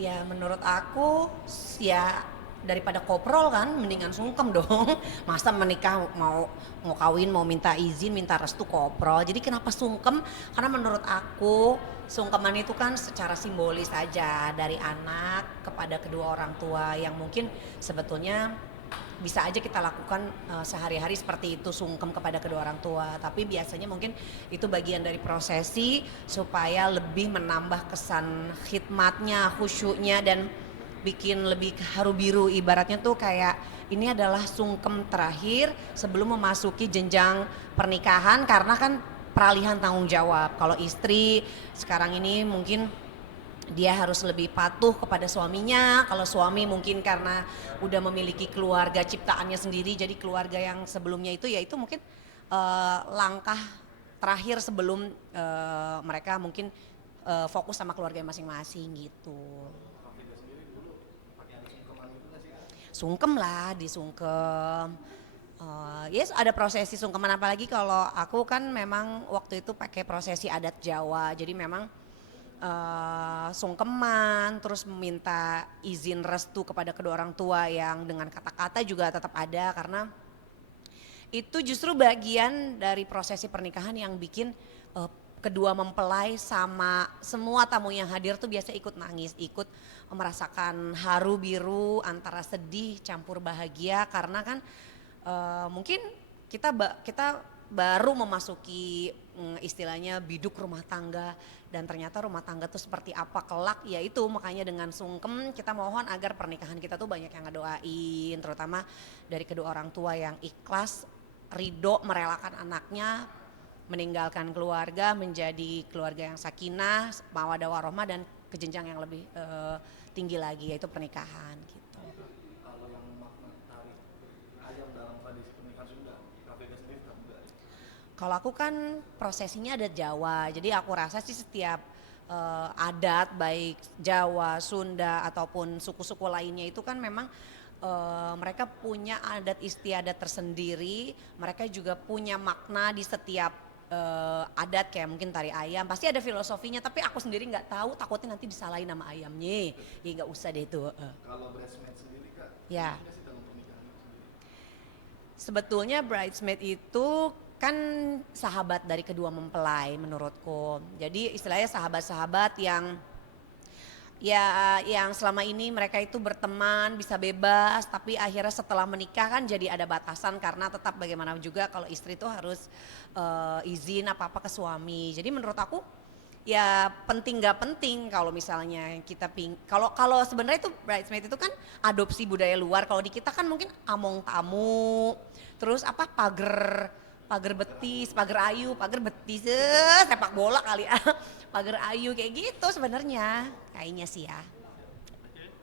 Ya menurut aku ya daripada koprol kan mendingan sungkem dong. Masa menikah mau mau kawin mau minta izin minta restu koprol. Jadi kenapa sungkem? Karena menurut aku sungkeman itu kan secara simbolis aja dari anak kepada kedua orang tua yang mungkin sebetulnya bisa aja kita lakukan sehari-hari seperti itu sungkem kepada kedua orang tua, tapi biasanya mungkin itu bagian dari prosesi supaya lebih menambah kesan khidmatnya, khusyuknya dan bikin lebih haru biru, ibaratnya tuh kayak ini adalah sungkem terakhir sebelum memasuki jenjang pernikahan karena kan peralihan tanggung jawab. Kalau istri sekarang ini mungkin dia harus lebih patuh kepada suaminya. Kalau suami mungkin karena udah memiliki keluarga ciptaannya sendiri, jadi keluarga yang sebelumnya itu ya itu mungkin langkah terakhir sebelum mereka mungkin fokus sama keluarga masing-masing gitu. Sungkem lah, disungkem. Yes, ada prosesi sungkeman apalagi kalau aku kan memang waktu itu pakai prosesi adat Jawa. Jadi memang sungkeman, terus meminta izin restu kepada kedua orang tua yang dengan kata-kata juga tetap ada karena itu justru bagian dari prosesi pernikahan yang bikin kedua mempelai sama semua tamu yang hadir tuh biasa ikut nangis, ikut merasakan haru biru antara sedih campur bahagia karena kan mungkin kita baru memasuki istilahnya biduk rumah tangga dan ternyata rumah tangga tuh seperti apa kelak ya itu makanya dengan sungkem kita mohon agar pernikahan kita tuh banyak yang ngedoain terutama dari kedua orang tua yang ikhlas ridho merelakan anaknya meninggalkan keluarga menjadi keluarga yang sakinah mawaddah warahmah dan ke jenjang yang lebih tinggi lagi yaitu pernikahan gitu. Kalau yang makna tarik ayam dalam tradisi pernikahan Sunda, Kak Vega sendiri tak enggak ya? Kalau aku kan prosesinya adat Jawa, jadi aku rasa sih setiap adat baik Jawa, Sunda ataupun suku-suku lainnya itu kan memang mereka punya adat istiadat tersendiri, mereka juga punya makna di setiap adat kayak mungkin tari ayam, pasti ada filosofinya. Tapi aku sendiri nggak tahu, takutnya nanti disalahin nama ayamnya, ya nggak usah deh itu. Kalau bridesmaid sendiri Kak, Ya. penting nggak sih dalam pernikahan itu sendiri? Sebetulnya bridesmaid itu kan sahabat dari kedua mempelai menurutku. Jadi istilahnya sahabat-sahabat yang ya yang selama ini mereka itu berteman bisa bebas tapi akhirnya setelah menikah kan jadi ada batasan karena tetap bagaimana juga kalau istri itu harus izin apa-apa ke suami. Jadi menurut aku ya penting nggak penting kalau misalnya kita kalau kalau sebenarnya itu bridesmaid itu kan adopsi budaya luar. Kalau di kita kan mungkin among tamu terus apa pagar pagar betis pagar betis sepak bola kali ya pagar ayu kayak gitu sebenarnya kayaknya sih ya.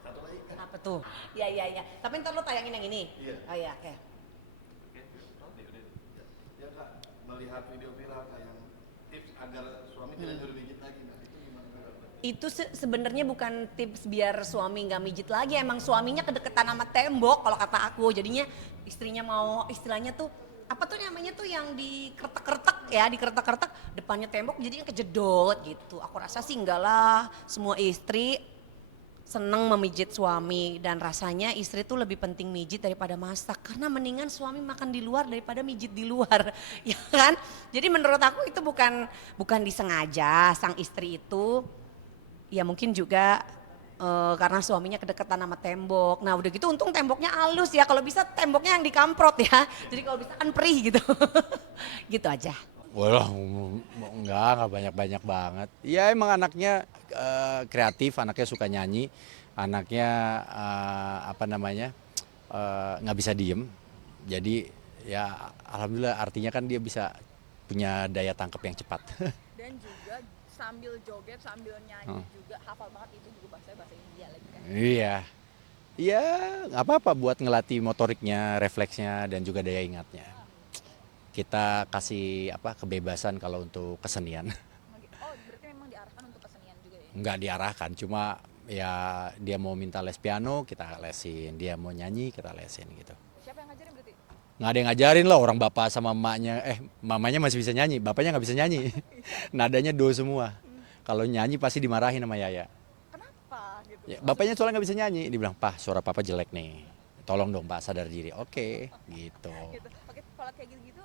Satu lagi Kak. Apa tuh? Ya ya ya tapi ntar lo tayangin yang ini. Iya. Oh ya oke. Ya Kak, melihat video viral Kak yang tips agar suami tidak nyuruh gigit lagi, nah itu gimana Kak? Itu sebenarnya bukan tips biar suami nggak mijit lagi, emang suaminya kedeketan sama tembok kalau kata aku. Jadinya istrinya mau istilahnya tuh apa tuh namanya tuh yang dikeretek-keretek ya, dikeretek-keretek depannya tembok jadinya kejedot gitu. Aku rasa sih enggak lah, semua istri seneng memijit suami dan rasanya istri tuh lebih penting mijit daripada masak karena mendingan suami makan di luar daripada mijit di luar ya kan. Jadi menurut aku itu bukan bukan disengaja sang istri itu ya mungkin juga karena suaminya kedekatan sama tembok. Nah udah gitu untung temboknya halus ya. Kalau bisa temboknya yang dikamprot ya. Jadi kalau bisa kan perih gitu. Gitu aja. Walah, enggak banyak-banyak banget. Ya emang anaknya kreatif, anaknya suka nyanyi, anaknya apa namanya nggak bisa diem. Jadi ya alhamdulillah artinya kan dia bisa punya daya tangkap yang cepat. Dan juga sambil joget sambil nyanyi juga hafal banget itu juga bahasa India lagi kan. Iya, iya nggak apa-apa buat ngelatih motoriknya, refleksnya dan juga daya ingatnya. Kita kasih apa kebebasan kalau untuk kesenian. Oh berarti memang diarahkan untuk kesenian juga ya. Nggak diarahkan, cuma ya dia mau minta les piano kita lesin, dia mau nyanyi kita lesin gitu. Siapa yang ngajarin berarti? Nggak ada yang ngajarin lah, orang bapak sama emaknya, mamanya masih bisa nyanyi, bapaknya nggak bisa nyanyi. Nadanya do semua. Kalau nyanyi pasti dimarahin sama Yaya. Kenapa gitu? Ya, bapaknya soalnya nggak bisa nyanyi, dia bilang, "Pak, suara papa jelek nih, tolong dong Pak sadar diri." Oke, gitu. Gitu. Oke, kalau kayak gitu-gitu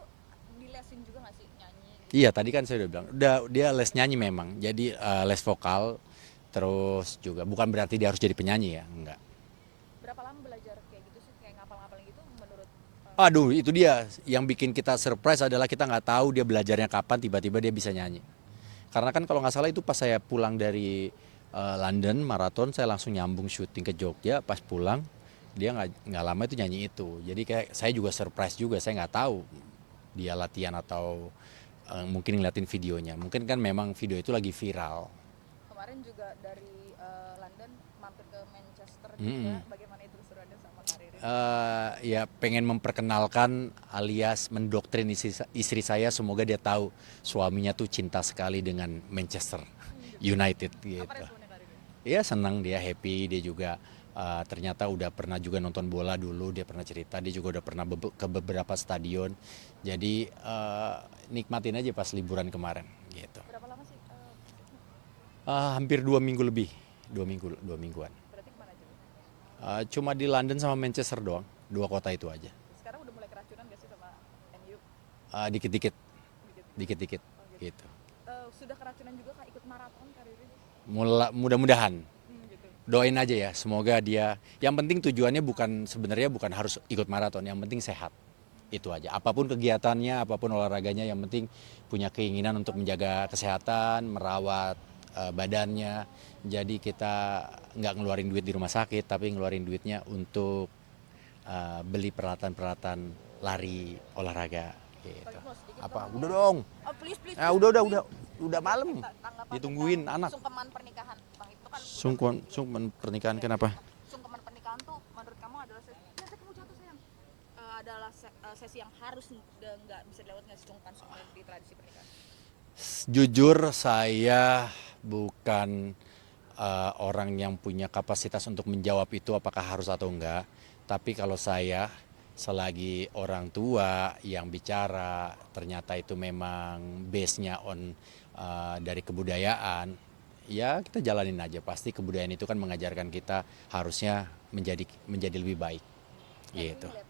dilesin juga nggak sih nyanyi gitu? Iya tadi kan saya udah bilang, udah dia les nyanyi memang, jadi les vokal, terus juga bukan berarti dia harus jadi penyanyi ya, enggak. Berapa lama belajar kayak gitu sih, kayak ngapal-ngapalin gitu menurut Aduh itu dia, yang bikin kita surprise adalah kita nggak tahu dia belajarnya kapan, tiba-tiba dia bisa nyanyi. Karena kan kalau nggak salah itu pas saya pulang dari London maraton, saya langsung nyambung syuting ke Jogja, pas pulang dia nggak lama itu nyanyi itu. Jadi kayak saya juga surprise juga, saya nggak tahu dia latihan atau mungkin ngeliatin videonya. Mungkin kan memang video itu lagi viral. kemarin juga dari London mampir ke Manchester juga, Mm-mm. bagaimana itu keseruannya sama karirnya? Ya pengen memperkenalkan alias mendoktrin istri saya, semoga dia tahu suaminya tuh cinta sekali dengan Manchester United Apa gitu. responnya karirnya? Ya senang, dia happy, dia juga ternyata udah pernah juga nonton bola dulu, dia pernah cerita, dia juga udah pernah ke beberapa stadion. Jadi nikmatin aja pas liburan kemarin gitu. Berapa lama sih? Hampir 2 minggu lebih, 2 mingguan. Berarti kemana aja? Cuma di London sama Manchester doang, 2 kota itu aja. Sekarang udah mulai keracunan gak sih sama MU? Dikit-dikit, Gitu. dikit-dikit Oh, gitu. gitu. Sudah keracunan juga kak ikut maraton karirnya? Mudah-mudahan. Gitu. Doain aja ya, semoga dia. Yang penting tujuannya sebenarnya bukan harus ikut maraton, yang penting sehat. Itu aja. Apapun kegiatannya, apapun olahraganya, yang penting punya keinginan untuk menjaga kesehatan, merawat badannya. Jadi kita nggak ngeluarin duit di rumah sakit, tapi ngeluarin duitnya untuk beli peralatan-peralatan lari olahraga. Gitu. Tapi mau sedikit Apa? dong. Udah dong. Oh please please. Udah malam. Tanggapan Ditungguin tentang anak. sungkeman pernikahan, bang, itu kan Sungkeman pernikahan kenapa? sungkeman pernikahan tuh menurut kamu adalah sesi, ya kamu jatuh sayang. Adalah sesi yang harus nggak bisa dilewat, nggak sih sungkeman di tradisi pernikahan? Jujur saya bukan orang yang punya kapasitas untuk menjawab itu apakah harus atau enggak. Tapi kalau saya selagi orang tua yang bicara ternyata itu memang base-nya dari kebudayaan, ya kita jalanin aja. Pasti kebudayaan itu kan mengajarkan kita harusnya menjadi lebih baik. Gitu. Lihat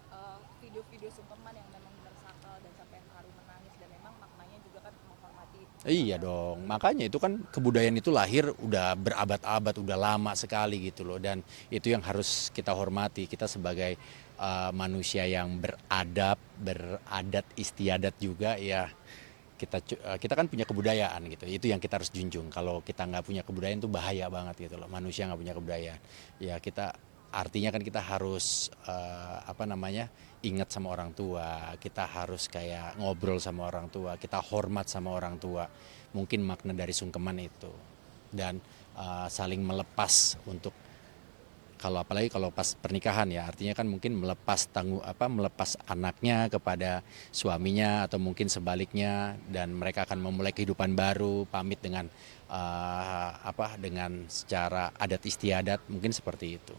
video-video sungkeman yang memang benar sakral dan sampai haru menangis, dan memang maknanya juga kan menghormati. Iya dong, makanya itu kan kebudayaan itu lahir udah berabad-abad, udah lama sekali gitu loh. Dan itu yang harus kita hormati, kita sebagai manusia yang beradat istiadat juga ya. Kita kan punya kebudayaan gitu, itu yang kita harus junjung. Kalau kita nggak punya kebudayaan itu bahaya banget gitu loh, manusia nggak punya kebudayaan. Ya kita artinya kan kita harus ingat sama orang tua, kita harus kayak ngobrol sama orang tua, kita hormat sama orang tua. Mungkin makna dari sungkeman itu. Dan saling melepas untuk apalagi kalau pas pernikahan ya, artinya kan mungkin melepas anaknya kepada suaminya atau mungkin sebaliknya, dan mereka akan memulai kehidupan baru, pamit dengan dengan secara adat istiadat, mungkin seperti itu.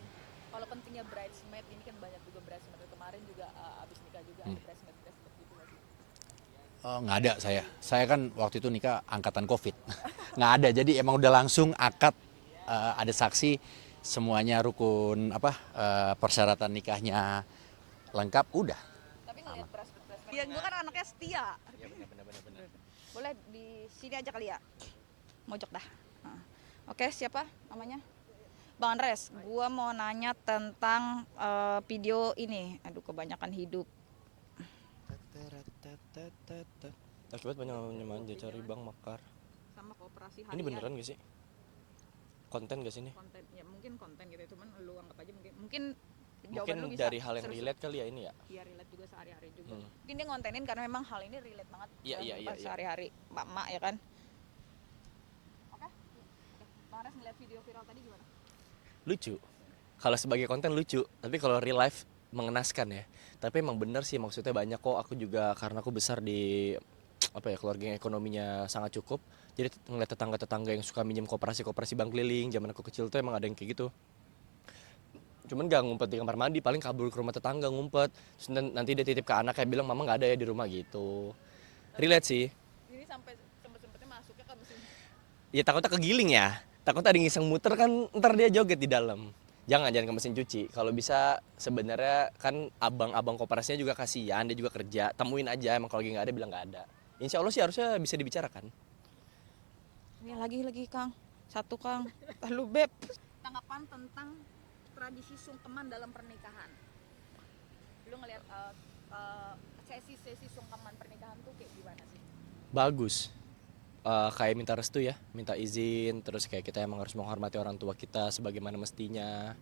Kalau pentingnya bridesmaid, ini kan banyak juga bridesmaid, kemarin juga abis nikah juga ada bridesmaid gitu nggak sih? Nggak ada saya kan waktu itu nikah angkatan COVID. Nggak ada, jadi emang udah langsung akad, ada saksi, semuanya rukun persyaratan nikahnya lengkap, udah. Tapi ngelihat bridesmaid, ya gue kan anaknya setia. Ya, bener. Boleh di sini aja kali ya, mojok dah. Nah. Oke, siapa namanya? Bang Andres, gua mau nanya tentang video ini. Aduh, kebanyakan hidup. Akibat banyak manja cari bank makar. Sama kooperasi Ini beneran gak sih? Konten gak sih ini? konten, ya mungkin konten gitu, cuman lu anggap aja mungkin jawaban Mungkin lu bisa dari hal yang serius. relate kali ya ini ya? Iya, relate juga sehari-hari juga. Mungkin dia ngontenin karena memang hal ini relate banget Iya, dalam iya, kehidupan iya. sehari-hari mak-mak ya kan. Oke. Bang Andres ngeliat video viral tadi gimana? Lucu. Kalau sebagai konten lucu, tapi kalau real life mengenaskan ya. Tapi emang bener sih, maksudnya banyak kok. Aku juga karena aku besar di keluarga yang ekonominya sangat cukup. Jadi ngeliat tetangga-tetangga yang suka minjem koperasi bank keliling, zaman aku kecil tuh emang ada yang kayak gitu. Cuman gak ngumpet di kamar mandi, paling kabur ke rumah tetangga ngumpet. Terus nanti dia titip ke anak kayak bilang, mama gak ada ya di rumah gitu. Relate sih. Ini sampai sempet-sempetnya masuknya ke mesin. Ya takutnya kegiling ya. takut ada yang iseng muter kan ntar dia joget di dalam. Jangan ke mesin cuci. Kalau bisa sebenarnya kan abang-abang koperasinya juga kasihan, dia juga kerja. Temuin aja, emang kalau lagi nggak ada bilang nggak ada. Insya Allah sih harusnya bisa dibicarakan. Ini lagi Kang. Satu Kang. Lalu Beb. Tanggapan tentang tradisi sungkeman dalam pernikahan. Lu ngeliat sesi-sesi sungkeman pernikahan tuh kayak gimana sih? Bagus. Kayak minta restu ya, minta izin, terus kayak kita emang harus menghormati orang tua kita sebagaimana mestinya.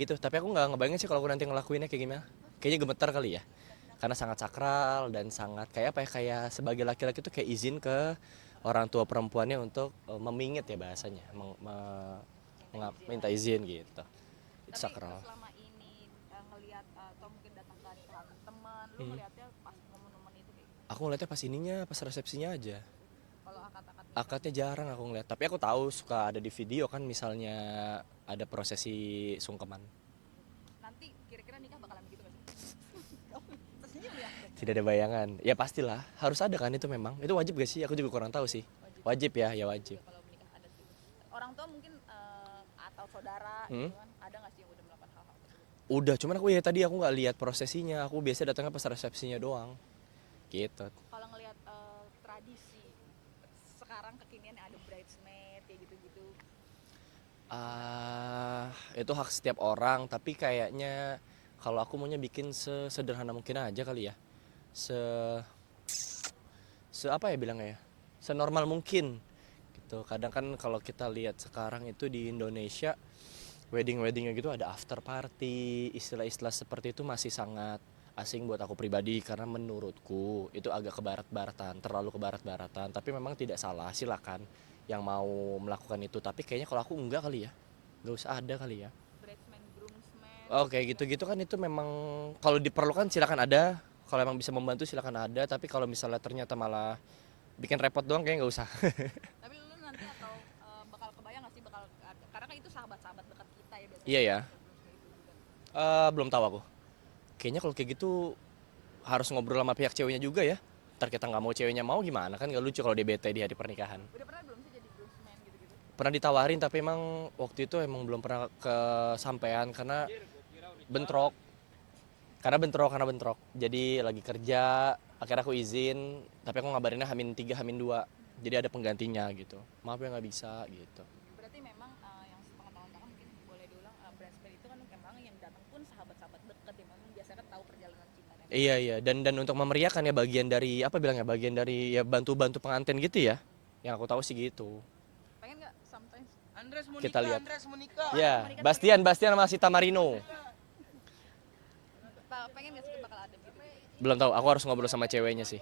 Gitu, tapi aku nggak ngebayangin sih kalau aku nanti ngelakuinnya kayak gimana. Kayaknya gemetar kali ya. Karena sangat sakral dan sangat kayak apa ya, kayak sebagai laki-laki tuh kayak izin ke orang tua perempuannya untuk memingit ya bahasanya, minta izin gitu. Itu Tapi sakral. selama ini ngelihat atau mungkin datang ke nikahan teman, lu ngeliatnya pas momen-momen itu kayak gimana? Aku ngeliatnya pas ininya, pas resepsinya aja. Kalau akad-akad Akadnya jarang aku ngeliat, tapi aku tahu suka ada di video kan misalnya ada prosesi sungkeman. nanti kira-kira nikah bakalan begitu gak sih? Tersenyum ya? Tidak ada bayangan. Ya pastilah, harus ada kan itu memang. Itu wajib gak sih? Aku juga kurang tahu sih. Wajib ya, ya wajib. Kalau menikah ada sih. Orang tua mungkin atau saudara Hmm? gitu kan, ada nggak sih yang udah melakukan hal-hal tersebut? Udah, cuman aku ya tadi aku nggak lihat prosesinya. Aku biasa datangnya pas resepsinya doang. Gitu. Kalau ngelihat tradisi sekarang kekinian ada bridesmaid kayak gitu-gitu. Itu hak setiap orang, tapi kayaknya kalau aku maunya bikin sesederhana mungkin aja kali ya. Se apa ya bilangnya ya? Senormal mungkin. Gitu. Kadang kan kalau kita lihat sekarang itu di Indonesia weddingnya gitu ada after party, istilah-istilah seperti itu masih sangat asing buat aku pribadi karena menurutku itu agak kebarat-baratan, terlalu kebarat-baratan. Tapi memang tidak salah, silakan yang mau melakukan itu. Tapi kayaknya kalau aku enggak kali ya, nggak usah ada kali ya. Bridesmaid, groomsmaid. Oke gitu-gitu kan itu memang kalau diperlukan silakan ada, kalau emang bisa membantu silakan ada. Tapi kalau misalnya ternyata malah bikin repot doang kayaknya nggak usah. Tapi lu nanti atau bakal kebayang nggak sih bakal karena kan itu sahabat-sahabat dekat kita ya biasanya. Iya ya. Groomsmaid itu juga. Belum tahu aku. Kayaknya kalau kayak gitu harus ngobrol sama pihak ceweknya juga ya. Ntar kita nggak mau ceweknya mau gimana kan nggak lucu kalau dia bete di hari pernikahan. Udah pernah belum sih jadi groomsman gitu-gitu? Pernah ditawarin tapi emang waktu itu emang belum pernah kesampaian karena bentrok. Karena bentrok. Jadi lagi kerja, akhirnya aku izin, tapi aku ngabarinnya H-3, H-2. Jadi ada penggantinya gitu. Maaf ya nggak bisa gitu. Berarti memang yang sepengetahuan kakak mungkin boleh diulang bridesmaid itu kan memang yang datang pun sahabat-sahabat dekat yang memang biasanya kan tahu perjalanan cintanya. Iya dan untuk memeriahkan ya bagian dari apa bilangnya bagian dari ya bantu pengantin gitu ya. Yang aku tahu sih gitu. Pengen nggak sometimes? Andres mau Kita nikah, lihat. Andres mau nikah. Ya, Bastian sama Sita Marino. Pengen nggak sih bakal ada gitu? Belum tahu, aku harus ngobrol sama ceweknya sih.